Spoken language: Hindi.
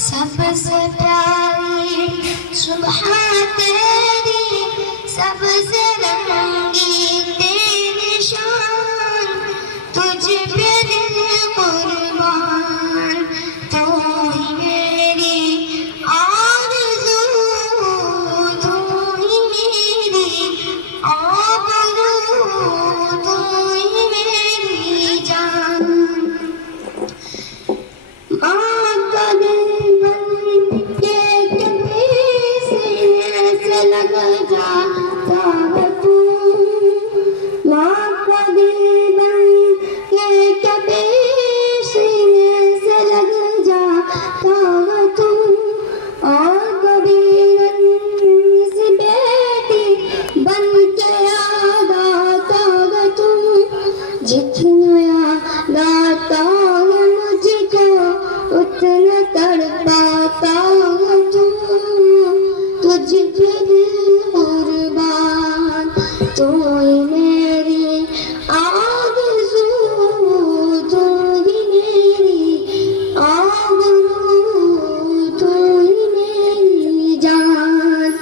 सबसे प्यारी सुबह तेरी, सबसे रंगी तेरी शान, तुझ पे दिल कुर्बान, तू ही मेरी आरज़ू, तू ही मेरी आबरू, तू ही मेरी जान। माँ का दिल बन के कभी सीने से लग जाता है तू, माँ का दिल बन के कभी सीने से लग जाता है तू, और कभी सी बेटी बन के याद आता है तू, जितना याद आता है मुझको उतना तड़पाता है तू, तुझ पे दिल कुर्बान, तू ही मेरी आरज़ू, तू ही मेरी आबरू, तू ही मेरी जान।